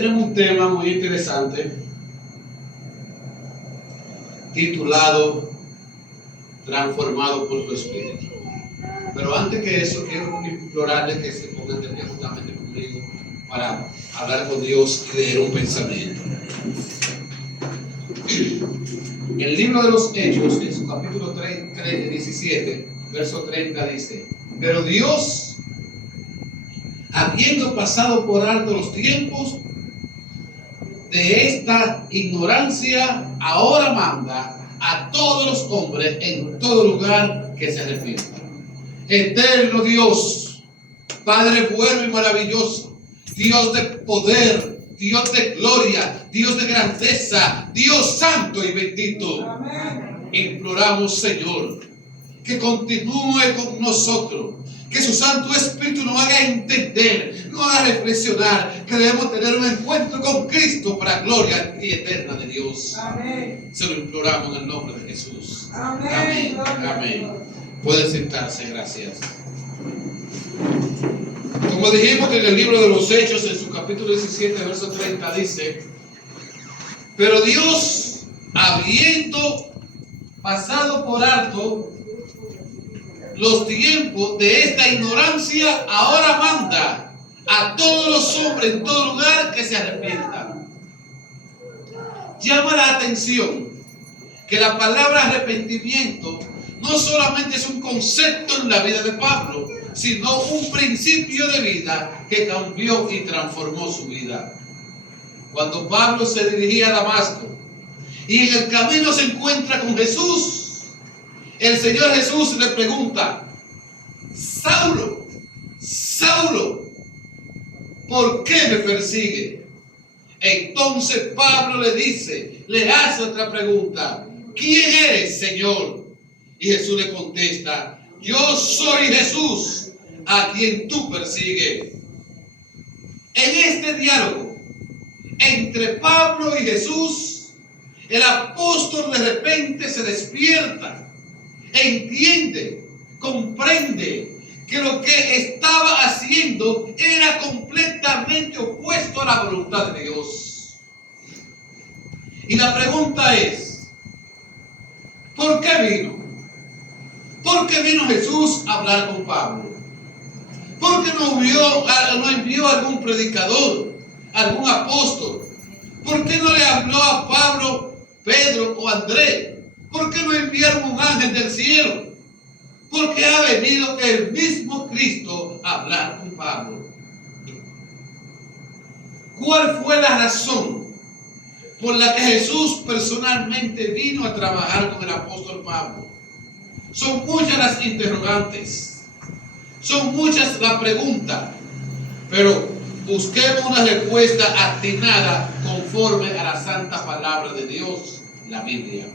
tenemos un tema muy interesante titulado Transformado por su Espíritu. Pero antes que eso, quiero implorarles que se pongan de pie juntamente conmigo para hablar con Dios y leer un pensamiento. El libro de los Hechos, en su capítulo 17, verso 30, dice: pero Dios, habiendo pasado por alto los tiempos de esta ignorancia, ahora manda a todos los hombres en todo lugar que se arrepientan. Eterno Dios, Padre bueno y maravilloso, Dios de poder, Dios de gloria, Dios de grandeza, Dios santo y bendito. Amén. Imploramos, Señor, que continúe con nosotros, que su Santo Espíritu nos haga entender, nos haga reflexionar que debemos tener un encuentro con Cristo para gloria y eterna de Dios. Amén. Se lo imploramos en el nombre de Jesús. Amén. Amén. Amén. Pueden sentarse, gracias. Como dijimos que en el libro de los Hechos, en su capítulo 17, verso 30, dice: pero Dios, habiendo pasado por alto los tiempos de esta ignorancia, ahora manda a todos los hombres en todo lugar que se arrepientan. Llama la atención que la palabra arrepentimiento no solamente es un concepto en la vida de Pablo, sino un principio de vida que cambió y transformó su vida. Cuando Pablo se dirigía a Damasco y en el camino se encuentra con Jesús, el Señor Jesús le pregunta: Saulo, Saulo, ¿por qué me persigue? Entonces Pablo le hace otra pregunta: ¿quién eres, Señor? Y Jesús le contesta: yo soy Jesús, a quien tú persigues. En este diálogo entre Pablo y Jesús, el apóstol de repente se despierta, entiende, comprende que lo que estaba haciendo era completamente opuesto a la voluntad de Dios. Y la pregunta es: ¿por qué vino? ¿Por qué vino Jesús a hablar con Pablo? ¿Por qué no envió algún predicador, algún apóstol? ¿Por qué no le habló a Pablo, Pedro o Andrés? ¿Por qué no enviaron un ángel del cielo? Porque ha venido el mismo Cristo a hablar con Pablo. ¿Cuál fue la razón por la que Jesús personalmente vino a trabajar con el apóstol Pablo? Son muchas las interrogantes, son muchas las preguntas, pero busquemos una respuesta atinada conforme a la santa palabra de Dios, la Biblia.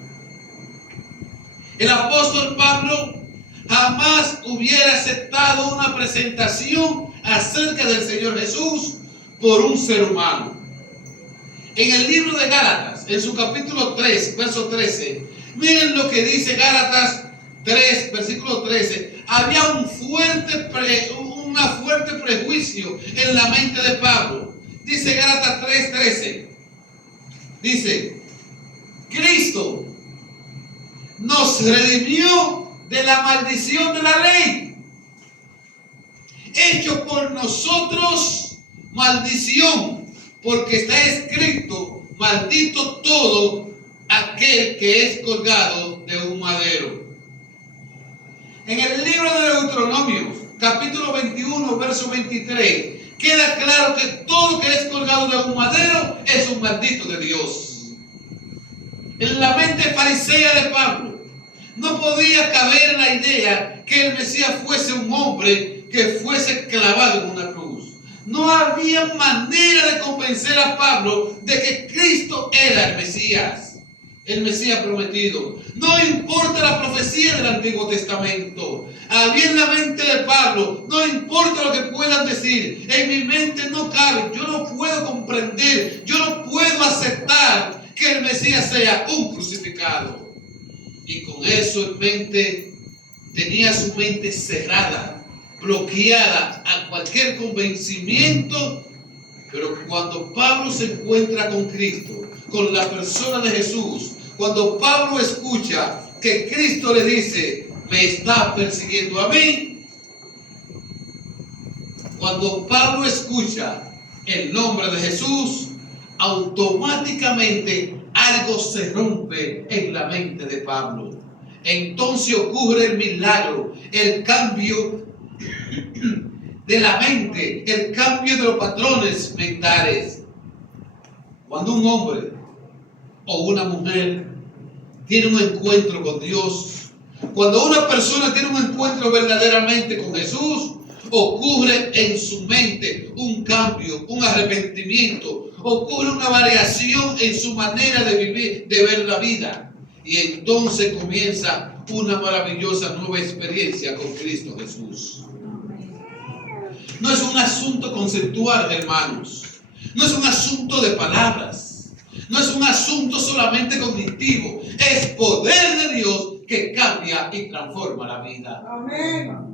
El apóstol Pablo jamás hubiera aceptado una presentación acerca del Señor Jesús por un ser humano. En el libro de Gálatas, en su capítulo 3, verso 13, miren lo que dice Gálatas 3, versículo 13. Había un fuerte prejuicio en la mente de Pablo. Dice Gálatas 3:13. Dice: Cristo nos redimió de la maldición de la ley, hecho por nosotros maldición, porque está escrito: maldito todo aquel que es colgado de un madero. En el libro de Deuteronomio, capítulo 21, verso 23, queda claro que todo que es colgado de un madero es un maldito de Dios. En la mente farisea de Pablo no podía caber la idea que el Mesías fuese un hombre que fuese clavado en una cruz. No había manera de convencer a Pablo de que Cristo era el Mesías prometido. No importa la profecía del Antiguo Testamento. Había en la mente de Pablo: no importa lo que puedan decir, en mi mente no cabe, yo no puedo comprender, yo no puedo aceptar que el Mesías sea un crucificado. Y con eso en mente, tenía su mente cerrada, bloqueada a cualquier convencimiento Pero cuando Pablo se encuentra con Cristo, con la persona de Jesús, cuando Pablo escucha que Cristo le dice, me está persiguiendo a mí, cuando Pablo escucha el nombre de Jesús, automáticamente algo se rompe en la mente de Pablo. Entonces ocurre el milagro, el cambio de la mente, el cambio de los patrones mentales. Cuando un hombre o una mujer tiene un encuentro con Dios, cuando una persona tiene un encuentro verdaderamente con Jesús, ocurre en su mente un cambio, un arrepentimiento, ocurre una variación en su manera de vivir, de ver la vida. Y entonces comienza una maravillosa nueva experiencia con Cristo Jesús. No es un asunto conceptual, hermanos. No es un asunto de palabras. No es un asunto solamente cognitivo. Es poder de Dios que cambia y transforma la vida. Amén.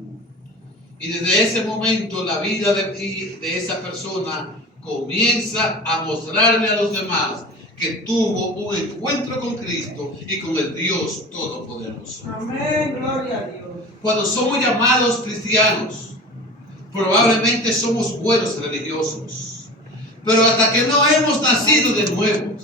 Y desde ese momento la vida de esa persona comienza a mostrarle a los demás que tuvo un encuentro con Cristo y con el Dios Todopoderoso. Amén, gloria a Dios. Cuando somos llamados cristianos, probablemente somos buenos religiosos, pero hasta que no hemos nacido de nuevo,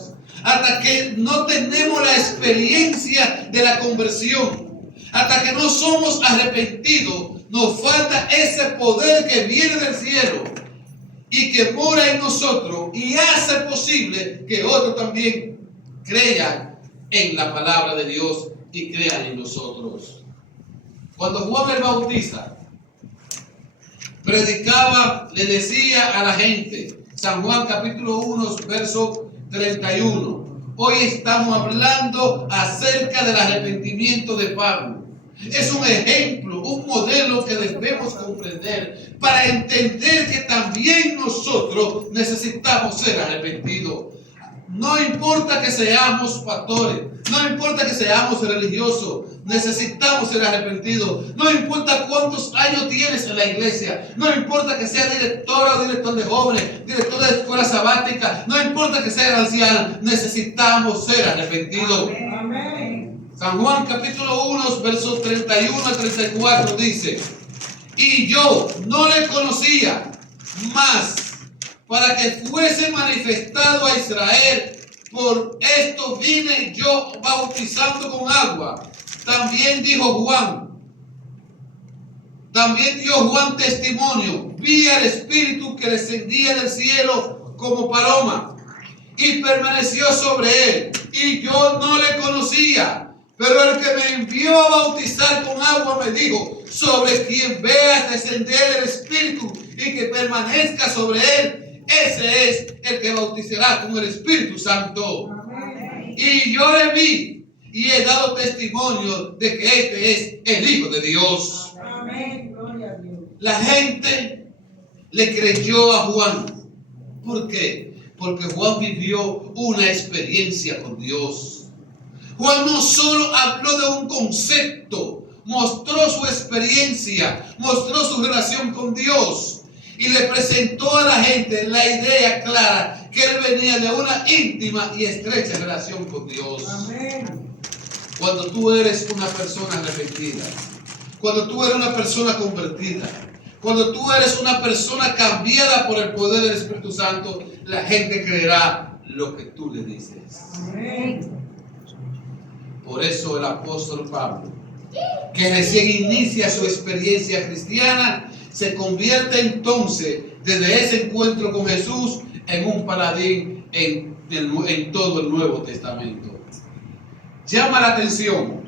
hasta que no tenemos la experiencia de la conversión, hasta que no somos arrepentidos, nos falta ese poder que viene del cielo y que mora en nosotros y hace posible que otros también crean en la palabra de Dios y crean en nosotros. Cuando Juan el Bautista predicaba, le decía a la gente, San Juan capítulo 1, verso 31, hoy estamos hablando acerca del arrepentimiento de Pablo. Es un ejemplo, un modelo que debemos comprender para entender que también nosotros necesitamos ser arrepentidos. No importa que seamos pastores, no importa que seamos religiosos, necesitamos ser arrepentidos. No importa cuántos años tienes en la iglesia, no importa que seas directora o director de jóvenes, director de escuela sabática, no importa que seas anciano, necesitamos ser arrepentidos. Amén. San Juan capítulo 1, versos 31 a 34 dice, y yo no le conocía, mas para que fuese manifestado a Israel, por esto vine yo bautizando con agua. También dio Juan testimonio, vi al Espíritu que descendía del cielo como paloma y permaneció sobre él, y yo no le conocía. Pero el que me envió a bautizar con agua me dijo, sobre quien veas descender el Espíritu y que permanezca sobre él, ese es el que bautizará con el Espíritu Santo. Amén. Y yo le vi y he dado testimonio de que este es el Hijo de Dios. Amén. Gloria a Dios. La gente le creyó a Juan. ¿Por qué? Porque Juan vivió una experiencia con Dios. Juan no solo habló de un concepto, mostró su experiencia, mostró su relación con Dios y le presentó a la gente la idea clara que él venía de una íntima y estrecha relación con Dios. Amén. Cuando tú eres una persona arrepentida, cuando tú eres una persona convertida, cuando tú eres una persona cambiada por el poder del Espíritu Santo, la gente creerá lo que tú le dices. Amén. Por eso el apóstol Pablo, que recién inicia su experiencia cristiana, se convierte entonces desde ese encuentro con Jesús en un paladín en todo el Nuevo Testamento. Llama la atención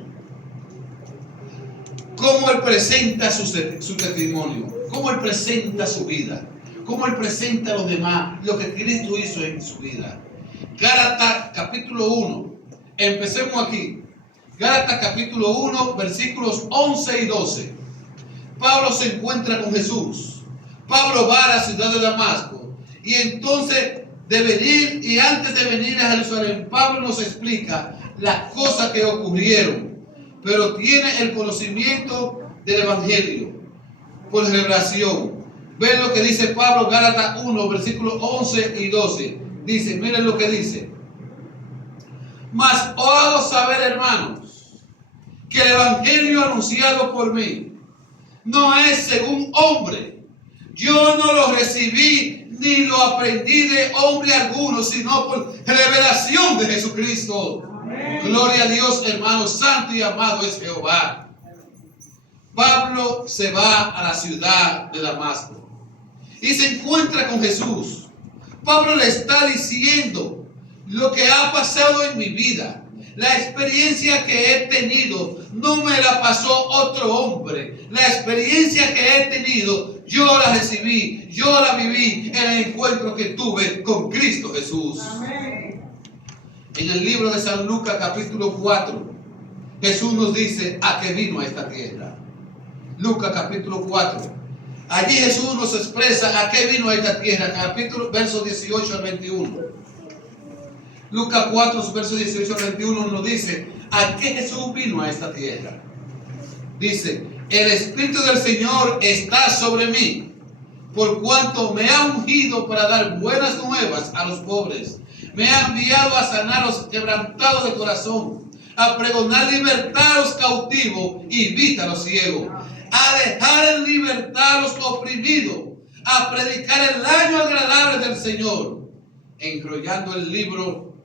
cómo él presenta su testimonio, cómo él presenta su vida, cómo él presenta a los demás lo que Cristo hizo en su vida. Gálatas capítulo 1, empecemos aquí. Gálatas capítulo 1, versículos 11 y 12. Pablo se encuentra con Jesús. Pablo va a la ciudad de Damasco. Y entonces, antes de venir a Jerusalén, Pablo nos explica las cosas que ocurrieron. Pero tiene el conocimiento del Evangelio por revelación. Ven lo que dice Pablo, Gálatas 1, versículos 11 y 12. Dice, miren lo que dice. Mas os hago saber, hermanos, que el evangelio anunciado por mí no es según hombre. Yo no lo recibí ni lo aprendí de hombre alguno, sino por revelación de Jesucristo. Amén. Gloria a Dios, hermano, santo y amado es Jehová. Pablo se va a la ciudad de Damasco y se encuentra con Jesús. Pablo le está diciendo lo que ha pasado en mi vida. La experiencia que he tenido no me la pasó otro hombre. La experiencia que he tenido, yo la recibí, yo la viví en el encuentro que tuve con Cristo Jesús. Amén. En el libro de San Lucas, capítulo 4, Jesús nos dice a qué vino a esta tierra. Lucas, capítulo 4. Allí Jesús nos expresa a qué vino a esta tierra, capítulo, versos 18 al 21. Lucas 4, versos 18 al 21 nos dice a qué Jesús vino a esta tierra. Dice, el Espíritu del Señor está sobre mí, por cuanto me ha ungido para dar buenas nuevas a los pobres. Me ha enviado a sanar a los quebrantados de corazón, a pregonar libertad a los cautivos y vista a los ciegos, a dejar en libertad a los oprimidos, a predicar el año agradable del Señor. Enrollando el libro,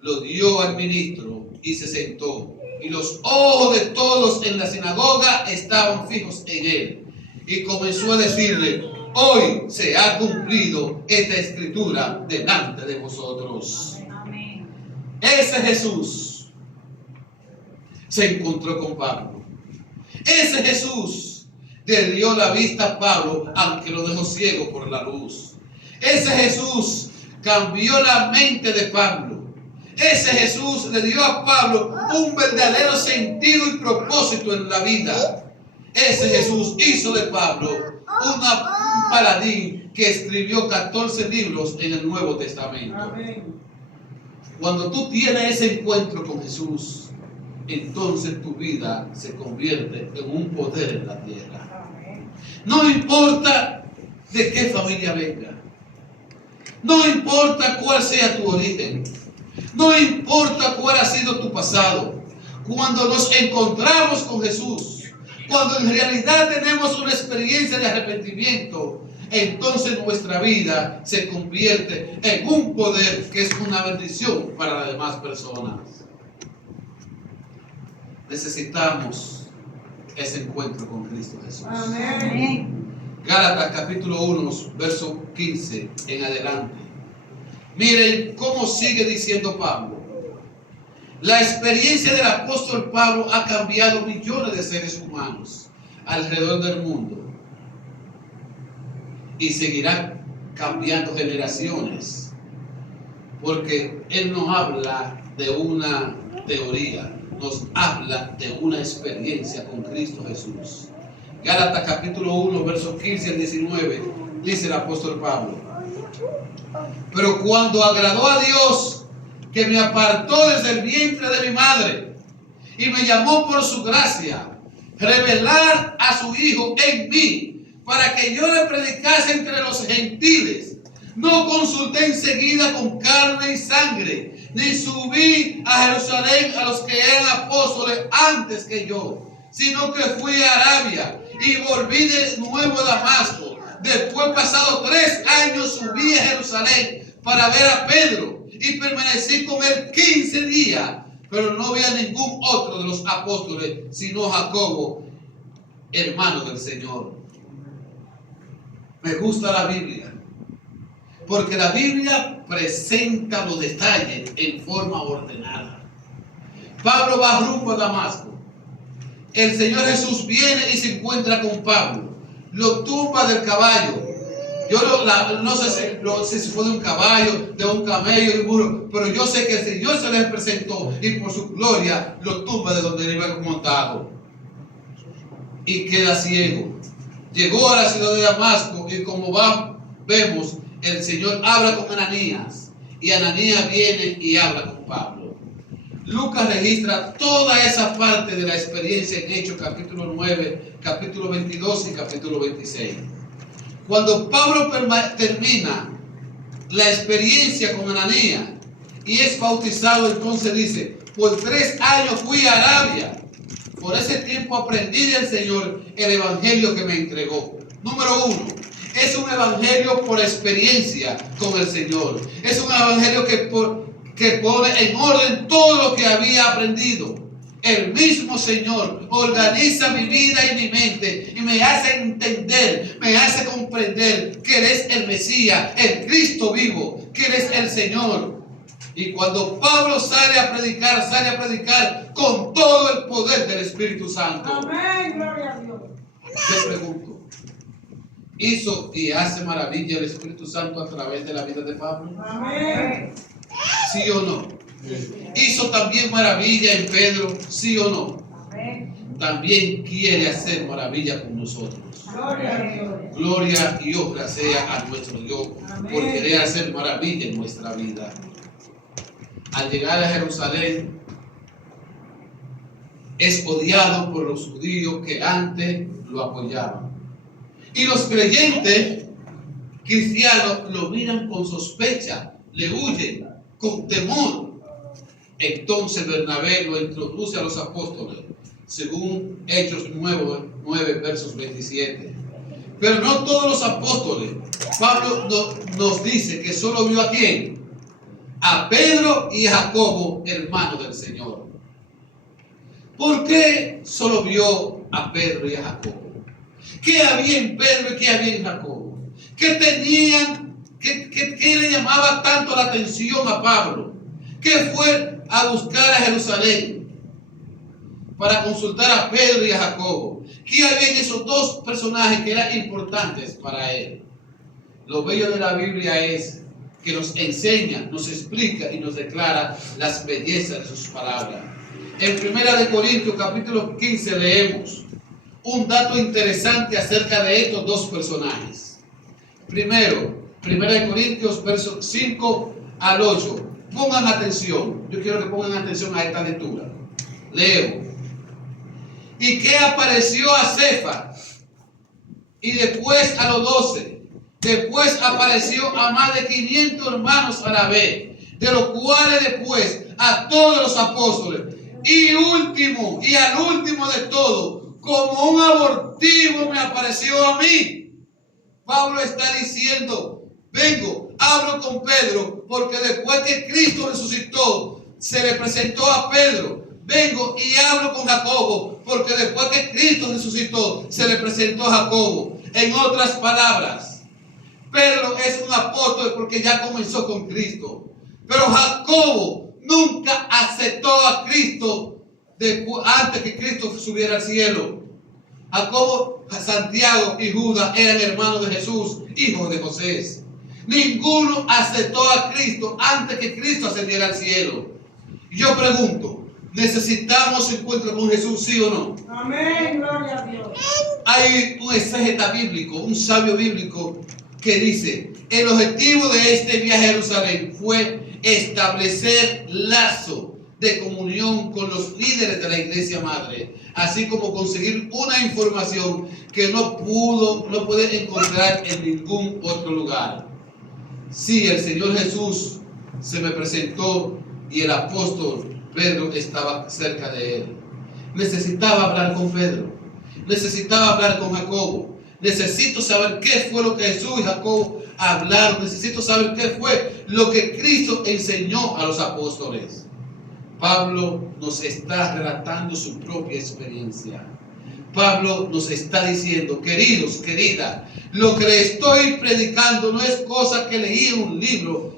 lo dio al ministro y se sentó. Y los ojos de todos en la sinagoga estaban fijos en él. Y comenzó a decirle, hoy se ha cumplido esta escritura delante de vosotros. Amén. Ese Jesús se encontró con Pablo. Ese Jesús le dio la vista a Pablo, aunque lo dejó ciego por la luz. Ese Jesús cambió la mente de Pablo. Ese Jesús le dio a Pablo un verdadero sentido y propósito en la vida. Ese Jesús hizo de Pablo un paladín que escribió 14 libros en el Nuevo Testamento. Amén. Cuando tú tienes ese encuentro con Jesús, entonces tu vida se convierte en un poder en la tierra. No importa de qué familia venga. No importa cuál sea tu origen. No importa cuál ha sido tu pasado. Cuando nos encontramos con Jesús, cuando en realidad tenemos una experiencia de arrepentimiento, entonces nuestra vida se convierte en un poder que es una bendición para las demás personas. Necesitamos ese encuentro con Cristo Jesús. Amén. Gálatas capítulo 1, verso 15 en adelante. Miren cómo sigue diciendo Pablo. La experiencia del apóstol Pablo ha cambiado millones de seres humanos alrededor del mundo y seguirá cambiando generaciones, porque él nos habla de una teoría, nos habla de una experiencia con Cristo Jesús. Gálatas capítulo 1, versos 15 al 19, dice el apóstol Pablo. Pero cuando agradó a Dios, que me apartó desde el vientre de mi madre y me llamó por su gracia, revelar a su Hijo en mí, para que yo le predicase entre los gentiles, no consulté enseguida con carne y sangre, ni subí a Jerusalén a los que eran apóstoles antes que yo, sino que fui a Arabia y volví de nuevo a Damasco. Después, pasado 3 años, subí a Jerusalén para ver a Pedro y permanecí con él 15 días, pero no vi a ningún otro de los apóstoles, sino Jacobo, hermano del Señor. Me gusta la Biblia, porque la Biblia presenta los detalles en forma ordenada. Pablo va rumbo a Damasco. El Señor Jesús viene y se encuentra con Pablo. Lo tumba del caballo. Yo no sé si fue de un caballo, de un camello, de un burro, pero yo sé que el Señor se les presentó y por su gloria lo tumba de donde iba montado. Y queda ciego. Llegó a la ciudad de Damasco y como vemos, el Señor habla con Ananías. Y Ananías viene y habla con Pablo. Lucas registra toda esa parte de la experiencia en Hechos capítulo 9, capítulo 22 y capítulo 26. Cuando Pablo termina la experiencia con Ananías y es bautizado, entonces dice, por 3 años fui a Arabia. Por ese tiempo aprendí del Señor el evangelio que me entregó. Número 1, es un evangelio por experiencia con el Señor. Es un evangelio que pone en orden todo lo que había aprendido. El mismo Señor organiza mi vida y mi mente y me hace entender, me hace comprender que Él es el Mesías, el Cristo vivo, que Él es el Señor. Y cuando Pablo sale a predicar con todo el poder del Espíritu Santo. Amén, gloria a Dios. Te pregunto, ¿hizo y hace maravilla el Espíritu Santo a través de la vida de Pablo? Amén. ¿Sí o no? ¿Hizo también maravilla en Pedro? ¿Sí o no? Amén. También quiere hacer maravilla con nosotros. Gloria a Dios. Gloria y honra sea a nuestro Dios por querer hacer maravilla en nuestra vida. Al llegar a Jerusalén, es odiado por los judíos que antes lo apoyaban. Y los creyentes cristianos lo miran con sospecha, le huyen con temor. Entonces Bernabé lo introduce a los apóstoles, según Hechos 9 versos 27. Pero no todos los apóstoles. Pablo nos dice que solo vio a quién, a Pedro y a Jacobo, hermanos del Señor. ¿Por qué solo vio a Pedro y a Jacobo? ¿Qué había en Pedro y qué había en Jacobo? ¿Qué tenían? ¿Qué le llamaba tanto la atención a Pablo? ¿Qué fue a buscar a Jerusalén para consultar a Pedro y a Jacobo? ¿Qué había en esos dos personajes que eran importantes para él? Lo bello de la Biblia es que nos enseña, nos explica y nos declara las bellezas de sus palabras. En 1 Corintios capítulo 15 leemos un dato interesante acerca de estos dos personajes. Primero, 1 Corintios versos 5 al 8. Pongan atención, yo quiero que pongan atención a esta lectura. Leo. Y que apareció a Cefas y después a los 12. Después apareció a más de 500 hermanos a la vez, de los cuales después a todos los apóstoles. Y al último de todo, como un abortivo me apareció a mí. Pablo está diciendo, vengo, hablo con Pedro, porque después que Cristo resucitó, se le presentó a Pedro. Vengo y hablo con Jacobo, porque después que Cristo resucitó, se le presentó a Jacobo. En otras palabras, Pedro es un apóstol porque ya comenzó con Cristo. Pero Jacobo nunca aceptó a Cristo antes que Cristo subiera al cielo. Jacobo, Santiago y Judas eran hermanos de Jesús, hijos de José. Ninguno aceptó a Cristo antes que Cristo ascendiera al cielo. Yo pregunto, ¿necesitamos encuentro con Jesús, sí o no? Amén, gloria a Dios. Hay un exégeta bíblico, un sabio bíblico que dice, el objetivo de este viaje a Jerusalén fue establecer lazo de comunión con los líderes de la iglesia madre, así como conseguir una información que no puede encontrar en ningún otro lugar. Sí, el Señor Jesús se me presentó y el apóstol Pedro estaba cerca de él. Necesitaba hablar con Pedro, necesitaba hablar con Jacobo. Necesito saber qué fue lo que Jesús y Jacobo hablaron. Necesito saber qué fue lo que Cristo enseñó a los apóstoles. Pablo nos está relatando su propia experiencia. Pablo nos está diciendo, queridos, queridas, lo que le estoy predicando no es cosa que leí en un libro.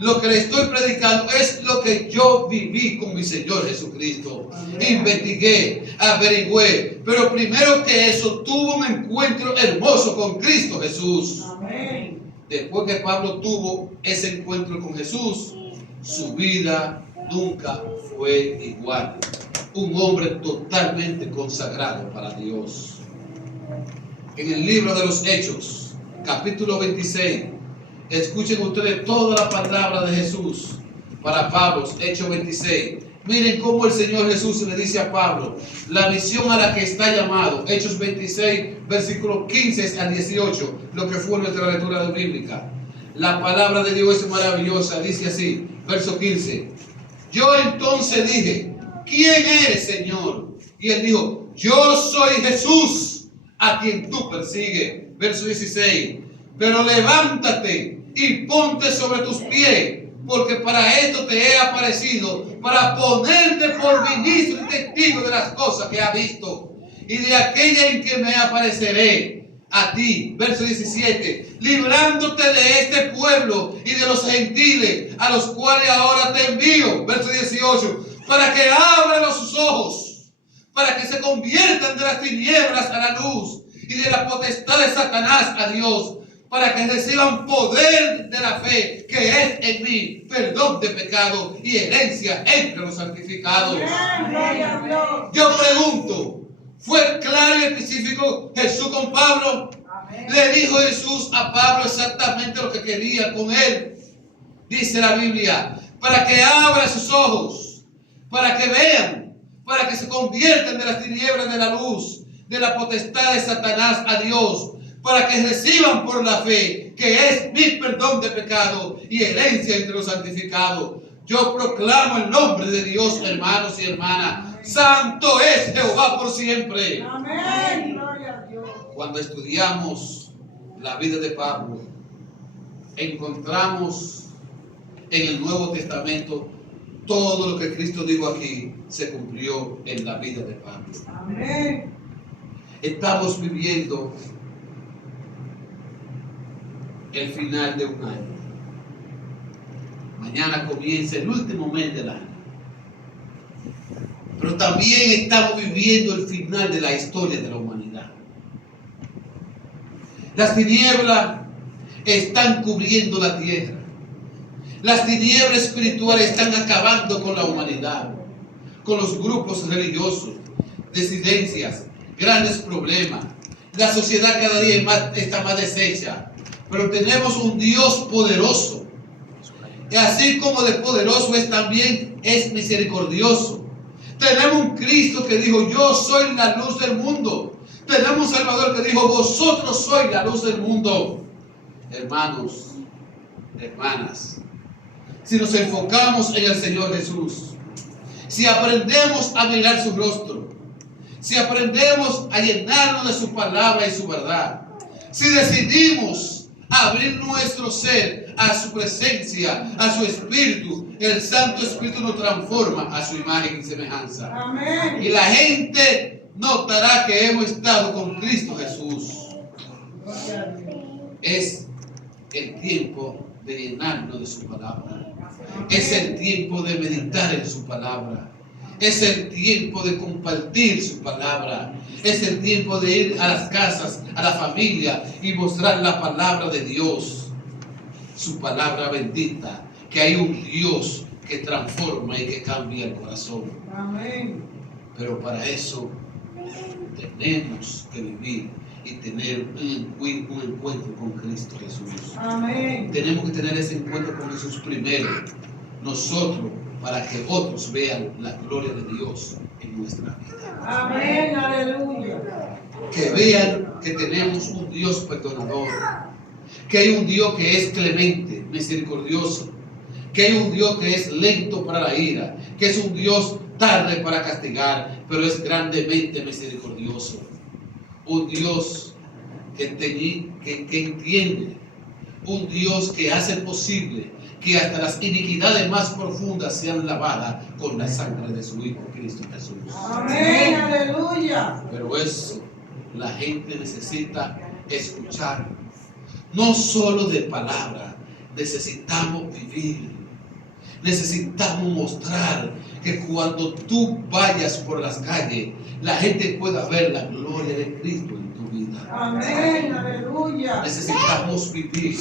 Lo que le estoy predicando es lo que yo viví con mi Señor Jesucristo. Amén. Investigué, averigüé, pero primero que eso tuvo un encuentro hermoso con Cristo Jesús. Amén. Después que Pablo tuvo ese encuentro con Jesús, su vida nunca fue igual. Un hombre totalmente consagrado para Dios. En el libro de los Hechos, capítulo 26, escuchen ustedes toda la palabra de Jesús para Pablo. Hechos 26, Miren cómo el Señor Jesús le dice a Pablo la misión a la que está llamado. Hechos 26, versículos 15 al 18, lo que fue nuestra lectura bíblica. La palabra de Dios es maravillosa. Dice así, verso 15. Yo entonces dije, ¿quién eres, Señor? Y él dijo, yo soy Jesús, a quien tú persigues. Verso 16. Pero levántate y ponte sobre tus pies, porque para esto te he aparecido, para ponerte por ministro y testigo de las cosas que has visto y de aquella en que me apareceré a ti. Verso 17. Librándote de este pueblo y de los gentiles, a los cuales ahora te envío. Verso 18. Para que abran sus ojos, para que se conviertan de las tinieblas a la luz y de la potestad de Satanás a Dios, para que reciban poder de la fe que es en mí, perdón de pecado y herencia entre los santificados. Gloria a Dios. Yo pregunto, ¿fue claro y específico Jesús con Pablo? Le dijo Jesús a Pablo exactamente lo que quería con él. Dice la Biblia, para que abra sus ojos, para que vean, para que se conviertan de las tinieblas de la luz, de la potestad de Satanás a Dios, para que reciban por la fe, que es mi perdón de pecado y herencia entre los santificados. Yo proclamo el nombre de Dios, hermanos y hermanas. Santo es Jehová por siempre. Amén. Gloria a Dios. Cuando estudiamos la vida de Pablo, encontramos en el Nuevo Testamento todo lo que Cristo dijo aquí se cumplió en la vida de Pablo. Amén. Estamos viviendo el final de un año. Mañana comienza el último mes del año. Pero también estamos viviendo el final de la historia de la humanidad. Las tinieblas están cubriendo la tierra. Las tinieblas espirituales están acabando con la humanidad, con los grupos religiosos, disidencias, grandes problemas. La sociedad cada día está más deshecha. Pero tenemos un Dios poderoso. Y así como de poderoso es, también es misericordioso. Tenemos un Cristo que dijo, yo soy la luz del mundo. Tenemos un Salvador que dijo, vosotros sois la luz del mundo. Hermanos, hermanas, si nos enfocamos en el Señor Jesús, si aprendemos a mirar su rostro, si aprendemos a llenarnos de su palabra y su verdad, si decidimos abrir nuestro ser a su presencia, a su Espíritu, el Santo Espíritu nos transforma a su imagen y semejanza. Amén. Y la gente notará que hemos estado con Cristo Jesús. Gloria a Dios. Es el tiempo de llenarnos de su palabra. Es el tiempo de meditar en su palabra. Es el tiempo de compartir su palabra. Es el tiempo de ir a las casas, a la familia y mostrar la palabra de Dios. Su palabra bendita. Que hay un Dios que transforma y que cambia el corazón. Amén. Pero para eso tenemos que vivir y tener un encuentro con Cristo Jesús. Amén. Tenemos que tener ese encuentro con Jesús primero. Nosotros, para que otros vean la gloria de Dios en nuestra vida. Amén. Aleluya. Que vean que tenemos un Dios perdonador. Que hay un Dios que es clemente, misericordioso. Que hay un Dios que es lento para la ira. Que es un Dios tarde para castigar, pero es grandemente misericordioso. Un Dios que entiende. Un Dios que hace posible que hasta las iniquidades más profundas sean lavadas con la sangre de su Hijo Cristo Jesús. Amén. Aleluya. Pero eso la gente necesita escuchar. No solo de palabra, necesitamos vivir. Necesitamos mostrar que cuando tú vayas por las calles, la gente pueda ver la gloria de Cristo en tu vida. Amén. Aleluya. Necesitamos vivir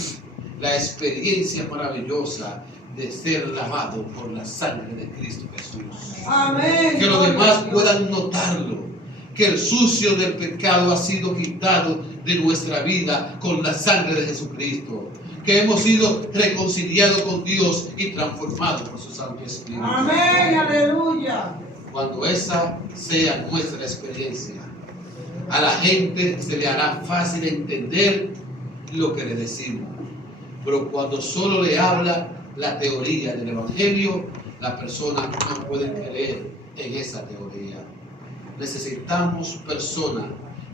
la experiencia maravillosa de ser lavado por la sangre de Cristo Jesús. Amén. Que los demás puedan notarlo, que el sucio del pecado ha sido quitado de nuestra vida con la sangre de Jesucristo. que hemos sido reconciliados con Dios y transformados por su Santo Espíritu. Amén, aleluya. Cuando esa sea nuestra experiencia, a la gente se le hará fácil entender lo que le decimos. Pero cuando solo le habla la teoría del Evangelio, las personas no pueden creer en esa teoría. Necesitamos personas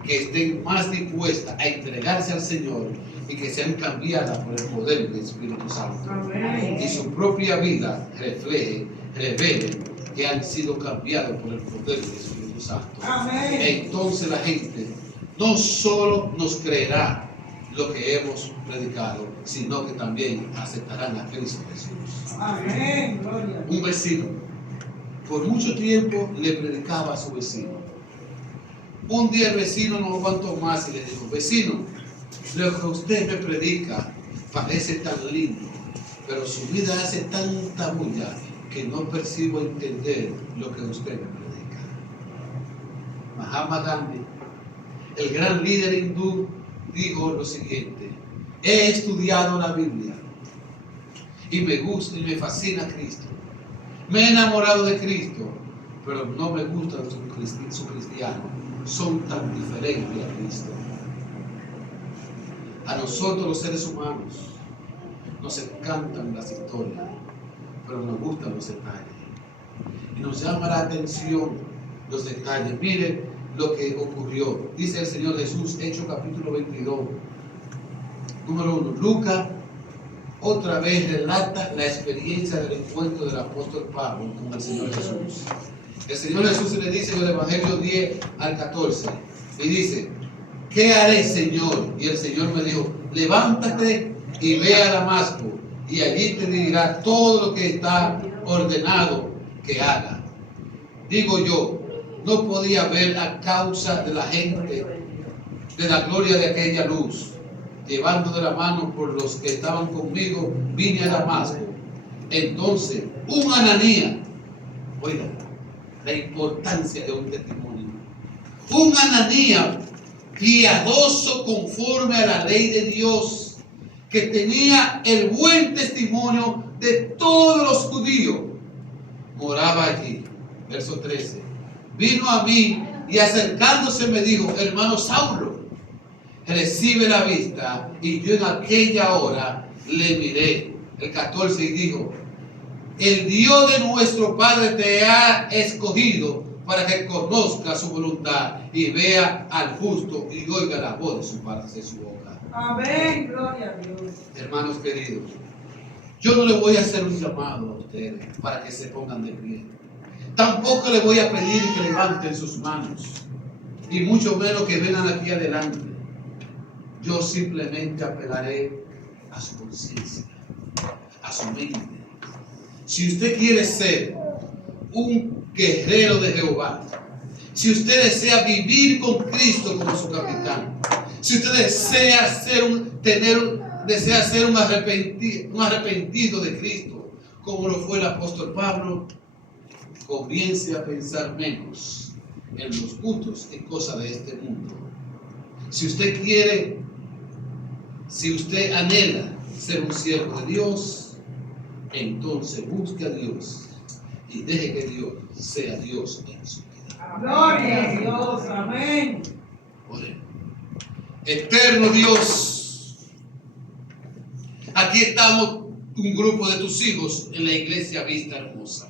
que estén más dispuestas a entregarse al Señor y que sean cambiadas por el poder del Espíritu Santo. Amén. Y su propia vida revele que han sido cambiados por el poder del Espíritu Santo. Amén. Entonces la gente no solo nos creerá lo que hemos predicado, sino que también aceptarán a Cristo Jesús. Amén. Gloria. Un vecino, por mucho tiempo le predicaba a su vecino. Un día el vecino no aguantó más y le dijo: vecino, lo que usted me predica parece tan lindo, pero su vida hace tanta bulla que no percibo entender lo que usted me predica. Mahatma Gandhi, el gran líder hindú, dijo lo siguiente: he estudiado la Biblia y me gusta y me fascina Cristo. Me he enamorado de Cristo, pero no me gusta su cristiano. Son tan diferentes a Cristo. A nosotros los seres humanos nos encantan las historias, pero nos gustan los detalles. Y nos llama la atención los detalles. Miren lo que ocurrió. Dice el Señor Jesús, Hechos capítulo 22, número 1. Lucas otra vez relata la experiencia del encuentro del apóstol Pablo con el Señor Jesús. El Señor Jesús le dice en el Evangelio 10 al 14, y dice: ¿qué haré, Señor? Y el Señor me dijo: levántate y ve a Damasco, y allí te dirá todo lo que está ordenado que haga. Digo yo, no podía ver a causa de la gente, de la gloria de aquella luz. Llevando de la mano por los que estaban conmigo, vine a Damasco. Entonces, un Ananías, oiga, la importancia de un testimonio. Un Ananías piadoso conforme a la ley de Dios, que tenía el buen testimonio de todos los judíos, moraba allí. Verso 13. Vino a mí y acercándose me dijo: hermano Saulo, recibe la vista. Y yo en aquella hora le miré. El 14, y dijo: el Dios de nuestro Padre te ha escogido para que conozca su voluntad y vea al justo y oiga la voz de su boca. Amén. Gloria a Dios. Hermanos queridos, yo no le voy a hacer un llamado a ustedes para que se pongan de pie. Tampoco le voy a pedir que levanten sus manos, y mucho menos que vengan aquí adelante. Yo simplemente apelaré a su conciencia, a su mente. Si usted quiere ser un guerrero de Jehová, si usted desea vivir con Cristo como su capitán, si usted desea ser un arrepentido de Cristo, como lo fue el apóstol Pablo, comience a pensar menos en los gustos y cosas de este mundo. Si usted anhela ser un siervo de Dios, entonces busque a Dios y deje que Dios sea Dios en su vida. Gloria a Dios. Amén. Oremos. Eterno Dios, aquí estamos un grupo de tus hijos en la iglesia Vista Hermosa.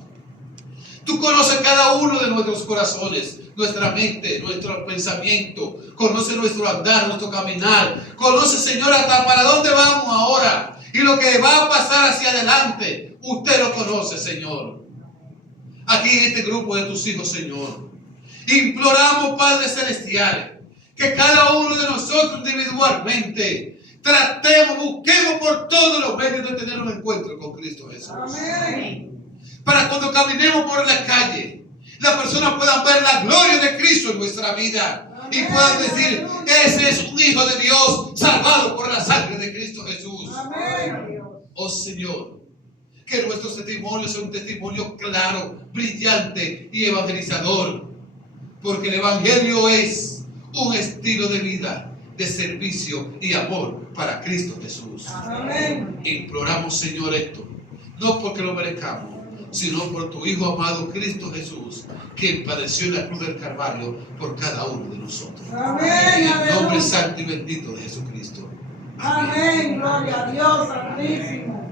Tú conoces cada uno de nuestros corazones, nuestra mente, nuestro pensamiento. Conoce nuestro andar, nuestro caminar. Conoce, Señor, hasta para dónde vamos ahora. Y lo que va a pasar hacia adelante, usted lo conoce, Señor. Aquí en este grupo de tus hijos, Señor, imploramos, Padre Celestial, que cada uno de nosotros individualmente busquemos por todos los medios de tener un encuentro con Cristo Jesús. Amén. Para cuando caminemos por la calle, las personas puedan ver la gloria de Cristo en nuestra vida. Amén. Y puedan decir: ese es un hijo de Dios, salvado por la sangre de Cristo Jesús. Amén. Oh Señor, que nuestro testimonio sea un testimonio claro, brillante y evangelizador. Porque el evangelio es un estilo de vida. de servicio y amor para Cristo Jesús. Amén. Imploramos, Señor, esto, no porque lo merezcamos, sino por tu Hijo amado Cristo Jesús, que padeció en la cruz del Calvario por cada uno de nosotros. Amén. En el nombre Aleluya. santo y bendito de Jesucristo. Amén. Gloria a Dios, Santísimo.